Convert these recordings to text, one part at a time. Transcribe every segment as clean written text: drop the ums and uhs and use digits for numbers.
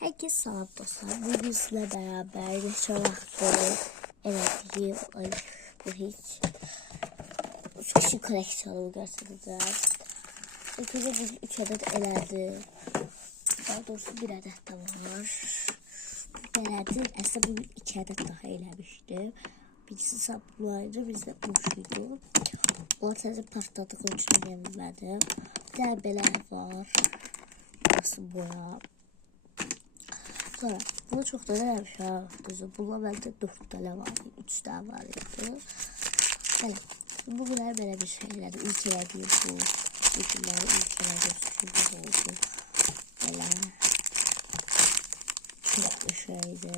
Herkes salam dostlar. Bugün sizle beraber neçə vaxtdır elədiyim bu hiç fikir koleksiyonumu göstereceğim. İlk önce biz 3 adet elədi. Daha doğrusu 1 adet de var. Elədi. Aslında bugün 2 adet daha eləmişdim. Birisi saplayıcı, birisi de boşuydu. O təzə partladığı üçün yenilmədim. Bir də belə var. Nasıl boya. Sonra bunu çok da eləmişəm. Düzü bununla məndə 4 tane var. 3 tane var idi. Belə. Bu günlər belə bir şey elədi. İlk elədiyim bu. Bu günləri ilk elədiyim bu oldu. Belə. Çok bir şeydi.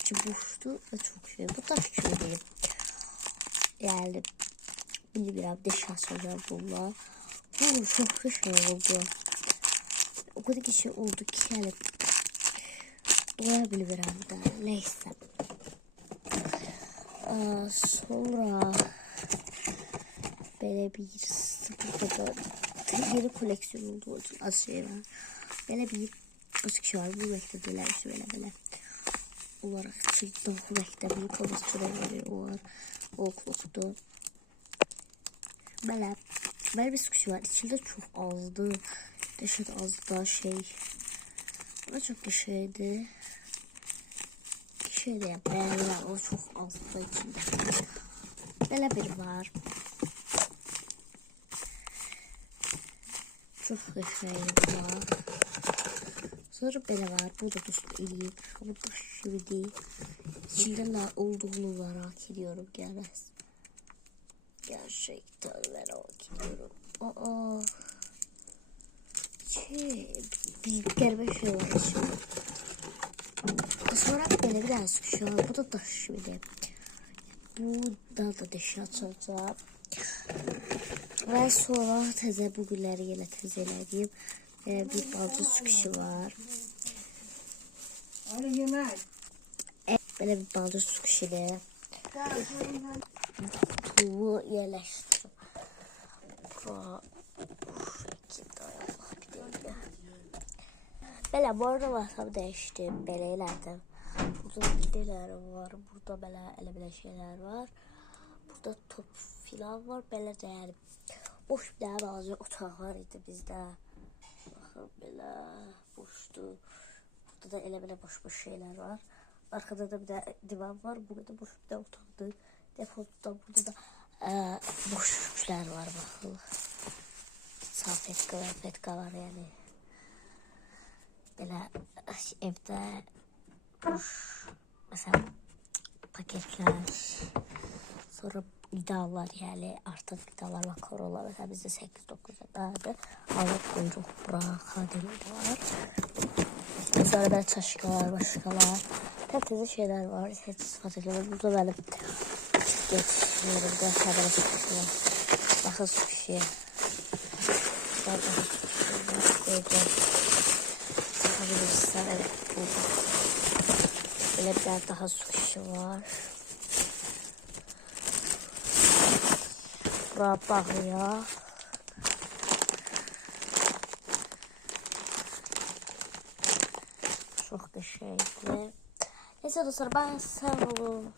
İçi boşdu ve çok şey. Bu da fikir değil. Yani bilmiyorum. Deş açacağım bununla. Bu çok bir şey oldu. O kadar kişi oldu ki yani doyabilirim de. Neyse. Sonra böyle bir sıkıntı yeni koleksiyon olduğu için az şey var. Böyle bir açık şey var. Bu mektepler böyle olarak çıktım. Bu mektebin koleksiyonu veriyor. O okuluktu. Böyle bir sıkıntı var. İçinde çok azdı. Dışarıda az daha şey. O çok bir şeydi. Şöyle yapayım. O çok azdı içinde. Böyle bir var. Çok bir şey var. Sonra böyle var. Bu da dostum eliyim. Bu da şimdi içinde ne olduğunu merak ediyorum. Gerçekten merak ediyorum. Bilgiler şey var şimdi. Sonra böyle birazcık şu an bu da taş şimdi. Bu da dışarı açacağım. Ve sonra teze bugünleri yine tezelediğim bir balcı çıkışı var. Böyle bir balcı çıkışı da. Kutuyu yerleştirdim. Böyle bu arada WhatsApp değiştim. Böyle ilerledim. Burada bilgiler var. Burada böyle şeyler var. Burada top filan var. Böyle değerli. Boş bir daha bazı otağı var idi bizde. Bakın böyle boştu. Burada da böyle boş şeyler var. Arkada da bir de divan var. Burada da boş bir de otaktı. Depoda burada da boşluklar var bakın. Salfetka ve petka var yani. Böyle evde boş mesela paketler, sonra vidalar yani artık vidalar var, korolar mesela bizde 8-9 vardı. Alıp kuyruk kaderi var. Sonra böyle çaşkalar, başkalar. Temiz şeyler var. Hiç sıfat ediyorum. Burada benim geçiyorum. Böyle sıkışıyor. Bakın sıkışıyor. Koyacağım. Bakabilirsiniz. Evet buldum. Böyle bir daha sıkışı var. Buraya bakıyor. Çok da şeydi. Neyse dostlar ben sağ olun.